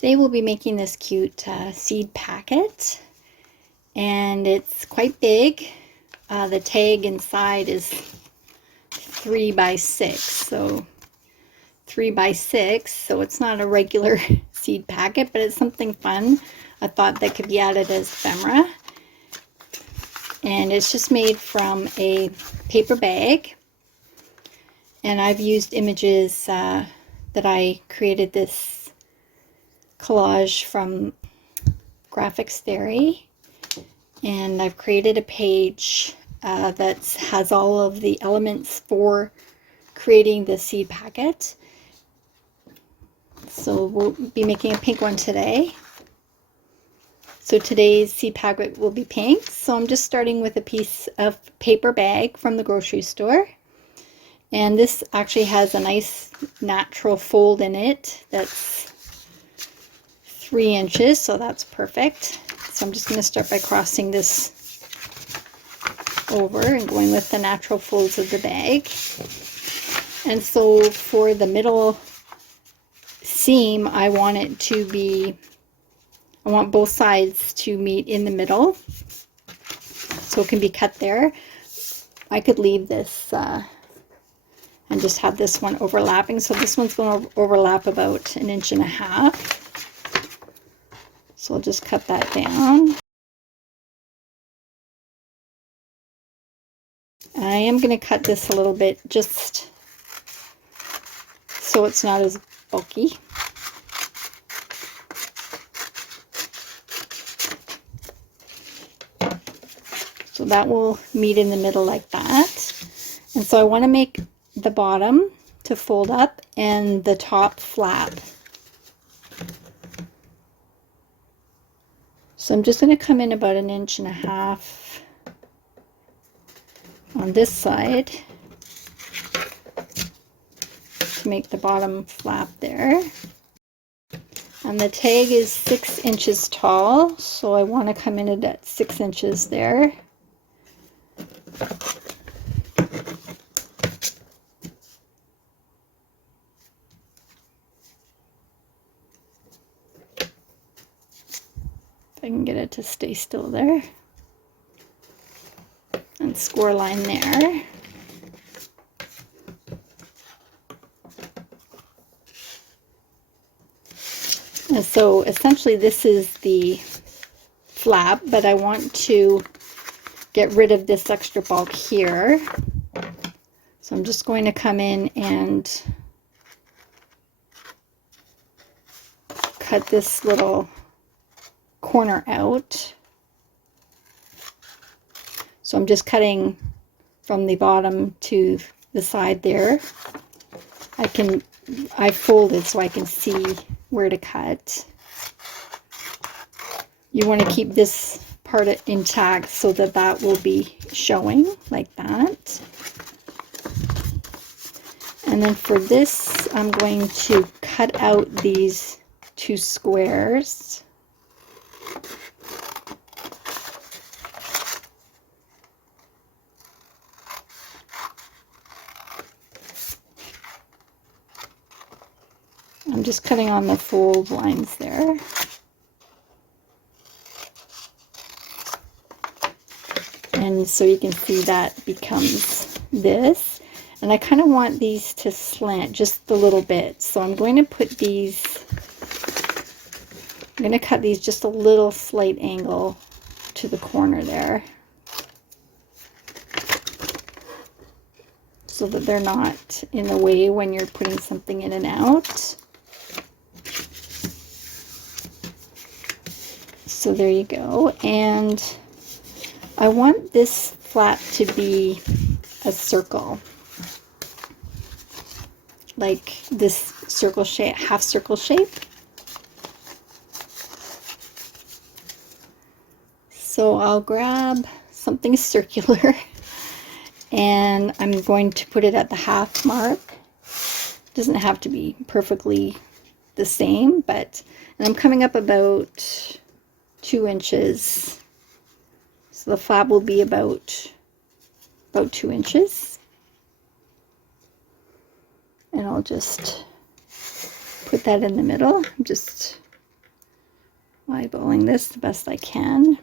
Today we'll be making this cute seed packet, and it's quite big. The tag inside is 3 by 6, so 3 by 6, so it's not a regular seed packet, but it's something fun. I thought that could be added as ephemera. And it's just made from a paper bag, and I've used images that I created this collage from Graphics Theory, and I've created a page that has all of the elements for creating the seed packet. So we'll be making a pink one today. So today's seed packet will be pink. So I'm just starting with a piece of paper bag from the grocery store. And this actually has a nice natural fold in it that's 3 inches, so that's perfect. So I'm just going to start by crossing this over and going with the natural folds of the bag. And so for the middle seam, I want both sides to meet in the middle, so it can be cut there. I could leave this and just have this one overlapping. So this one's going to overlap about 1.5 inches. So I'll just cut that down. I am going to cut this a little bit just so it's not as bulky. So that will meet in the middle like that. And so I want to make the bottom to fold up and the top flap. So I'm just going to come in about 1.5 inches on this side to make the bottom flap there. And the tag is 6 inches tall, so I want to come in at 6 inches there. I can get it to stay still there, and score line there. And so essentially this is the flap, but I want to get rid of this extra bulk here. So I'm just going to come in and cut this little corner out. So I'm just cutting from the bottom to the side there. I folded so I can see where to cut. You want to keep this part intact so that that will be showing like that. And then for this, I'm going to cut out these 2 squares. I'm just cutting on the fold lines there. And so you can see that becomes this. And I kind of want these to slant just a little bit. So I'm going to put these, I'm going to cut these just a little slight angle to the corner there, so that they're not in the way when you're putting something in and out. So there you go. And I want this flap to be a circle, like this circle shape, half circle shape. So I'll grab something circular and I'm going to put it at the half mark. It doesn't have to be perfectly the same, but, and I'm coming up about 2 inches. So the flap will be about 2 inches. And I'll just put that in the middle. I'm just eyeballing this the best I can.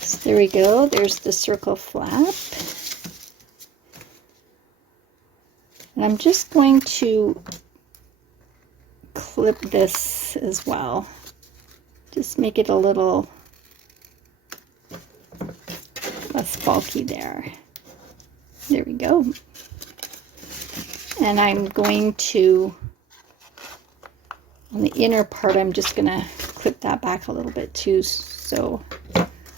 So there we go, there's the circle flap. And I'm just going to clip this as well. Just make it a little less bulky there. There we go. And I'm going to, on the inner part, I'm just going to clip that back a little bit too. So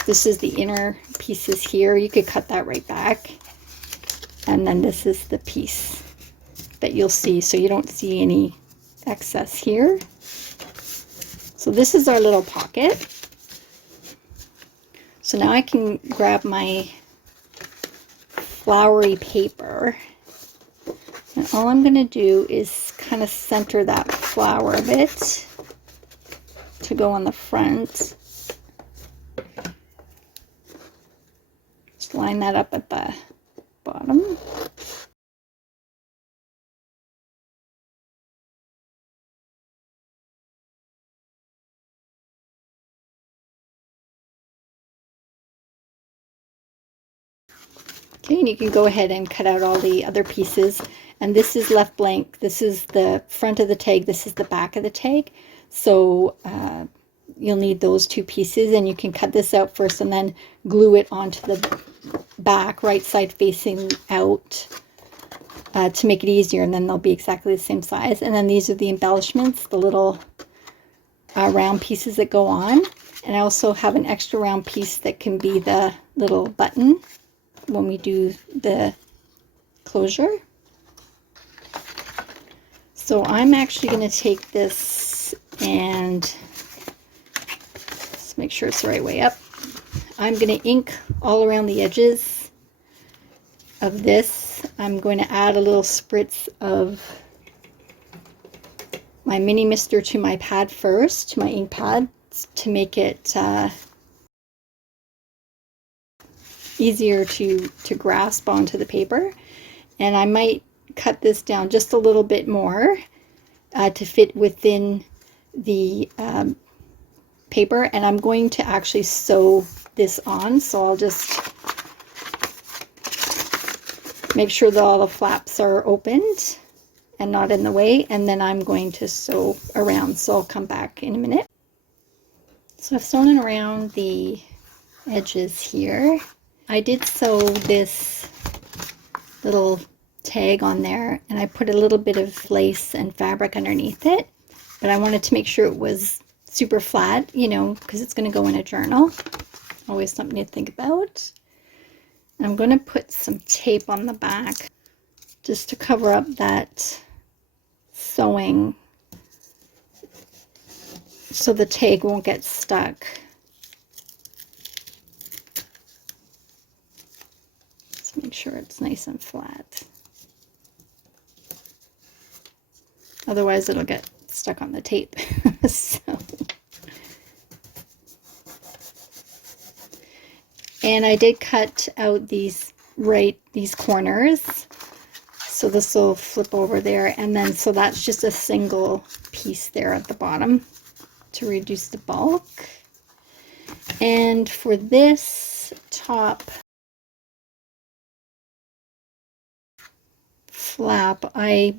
this is the inner pieces here. You could cut that right back. And then this is the piece that you'll see, so you don't see any excess here. So this is our little pocket. So now I can grab my flowery paper, and all I'm going to do is kind of center that flower a bit to go on the front. Just line that up at the bottom. Okay, and you can go ahead and cut out all the other pieces. And this is left blank. This is the front of the tag. This is the back of the tag. So you'll need those two pieces, and you can cut this out first and then glue it onto the back, right side facing out, to make it easier, and then they'll be exactly the same size. And then these are the embellishments, the little round pieces that go on. And I also have an extra round piece that can be the little button when we do the closure. So I'm actually going to take this and just make sure it's the right way up. I'm going to ink all around the edges of this. I'm going to add a little spritz of my mini mister to my pad first, to my ink pad, to make it easier to grasp onto the paper. And I might cut this down just a little bit more to fit within the paper, and I'm going to actually sew this on. So I'll just make sure that all the flaps are opened and not in the way, and then I'm going to sew around. So I'll come back in a minute. So I've sewn around the edges here. I did sew this little tag on there, and I put a little bit of lace and fabric underneath it, but I wanted to make sure it was super flat, you know, because it's going to go in a journal. Always something to think about. I'm going to put some tape on the back just to cover up that sewing so the tag won't get stuck. Let's make sure it's nice and flat. Otherwise it'll get stuck on the tape. So. And I did cut out these corners. So this will flip over there, and then so that's just a single piece there at the bottom to reduce the bulk. And for this top flap, I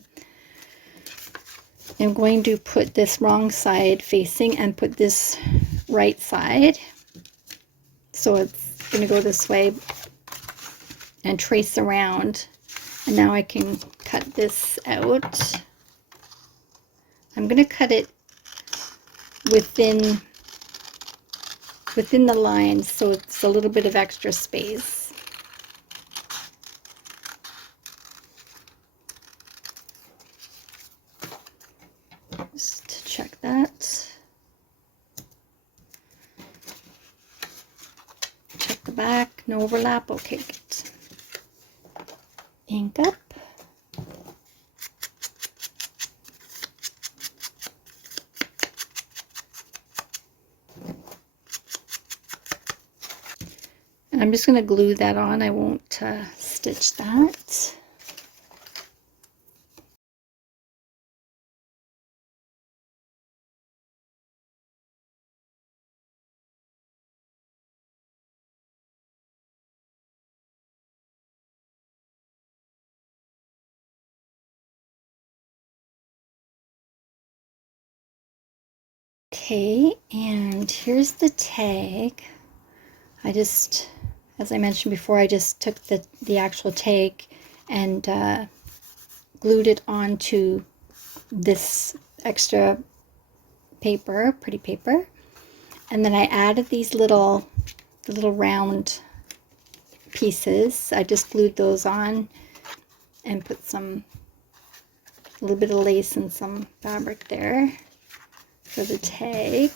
am going to put this wrong side facing and put this right side. So it's going to go this way and trace around. And now I can cut this out. I'm going to cut it within the line, so it's a little bit of extra space. Just to check that. Check the back, no overlap. Okay, good. Ink up. And I'm just going to glue that on. I won't stitch that. Okay, and here's the tag. As I mentioned before, I just took the actual tag and glued it onto this extra paper, pretty paper. And then I added these the little round pieces. I just glued those on and put a little bit of lace and some fabric there for the tag.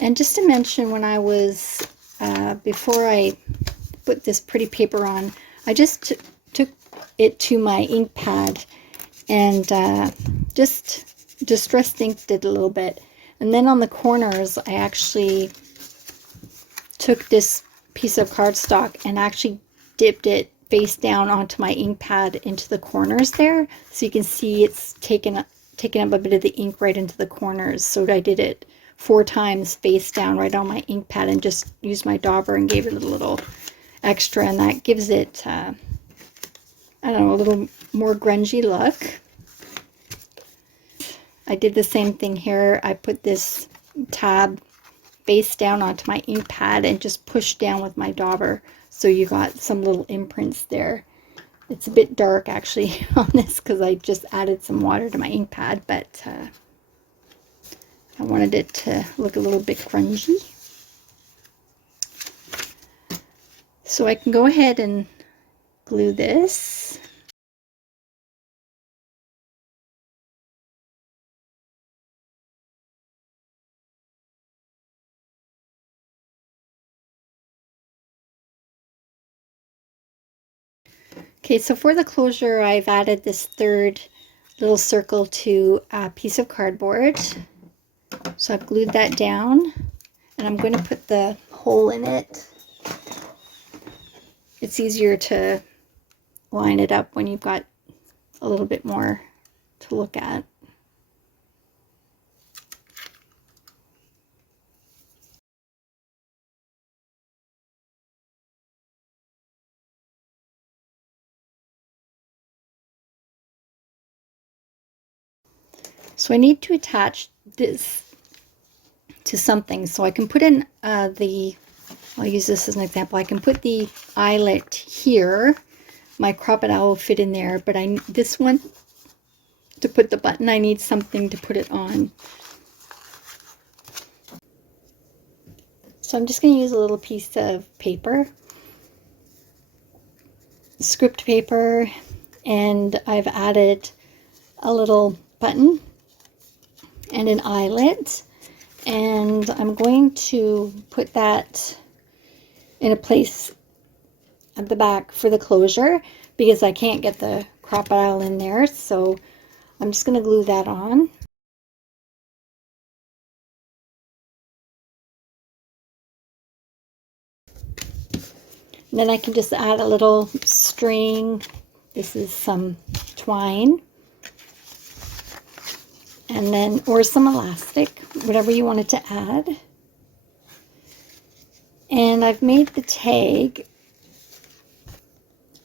And just to mention, when I was, before I put this pretty paper on, I just took it to my ink pad and just distress inked it a little bit. And then on the corners, I actually took this piece of cardstock and actually dipped it face down onto my ink pad into the corners there. So you can see it's taken up a bit of the ink right into the corners. So I did it 4 times face down right on my ink pad and just used my dauber and gave it a little extra, and that gives it, I don't know, a little more grungy look. I did the same thing here. I put this tab face down onto my ink pad and just pushed down with my dauber, so you got some little imprints there. It's a bit dark actually on this because I just added some water to my ink pad, but I wanted it to look a little bit grungy. So I can go ahead and glue this. Okay, so for the closure, I've added this third little circle to a piece of cardboard. So I've glued that down, and I'm going to put the hole in it. It's easier to line it up when you've got a little bit more to look at. So I need to attach this to something, so I can put in I'll use this as an example. I can put the eyelet here. My crocodile will fit in there, but this one, to put the button, I need something to put it on. So I'm just going to use a little piece of paper, script paper, and I've added a little button and an eyelet, and I'm going to put that in a place at the back for the closure because I can't get the crocodile in there, so I'm just going to glue that on. And then I can just add a little string. This is some twine, and then, or some elastic, whatever you wanted to add. And I've made the tag.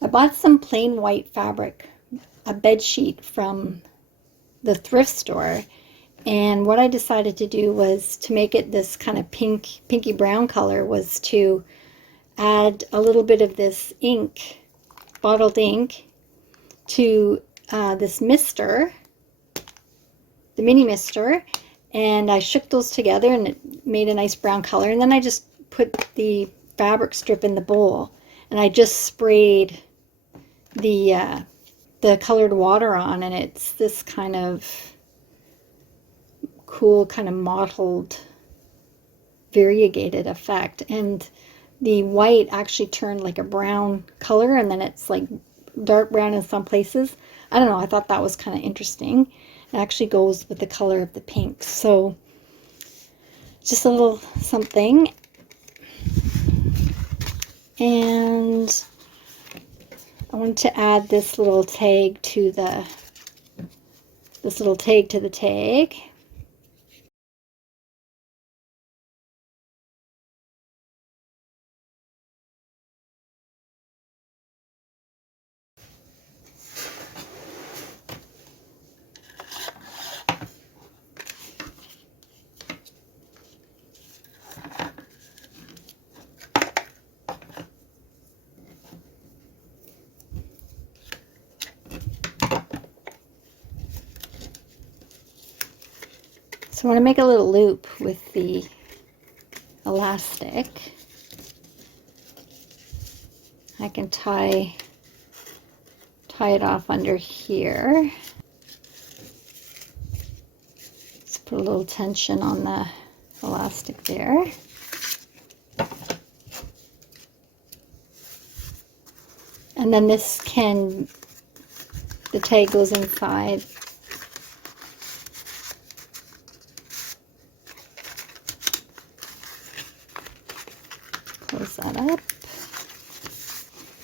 I bought some plain white fabric, a bed sheet from the thrift store, and what I decided to do was to make it this kind of pinky brown color, was to add a little bit of this ink, bottled ink, to this mister, the mini mister, and I shook those together and it made a nice brown color. And then I just put the fabric strip in the bowl, and I just sprayed the colored water on, and it's this kind of cool, kind of mottled, variegated effect. And the white actually turned like a brown color, and then it's like dark brown in some places. I don't know, I thought that was kind of interesting. It actually goes with the color of the pink. So just a little something. And I want to add this little tag to the tag. So I want to make a little loop with the elastic. I can tie it off under here. Just put a little tension on the elastic there. And then this the tag goes inside. Close that up.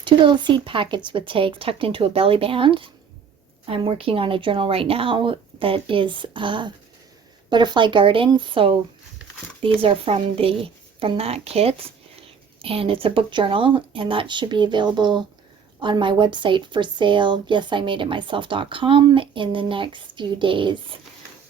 2 little seed packets with tags tucked into a belly band. I'm working on a journal right now that is a butterfly garden, so these are from that kit, and it's a book journal, and that should be available on my website for sale, yesimadeitemyself.com, in the next few days.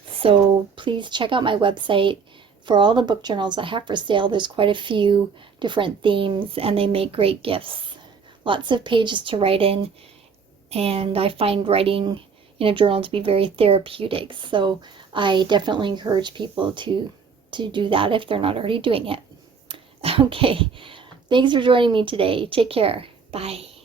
So please check out my website for all the book journals I have for sale. There's quite a few different themes, and they make great gifts. Lots of pages to write in, and I find writing in a journal to be very therapeutic. So I definitely encourage people to do that if they're not already doing it. Okay, thanks for joining me today. Take care. Bye.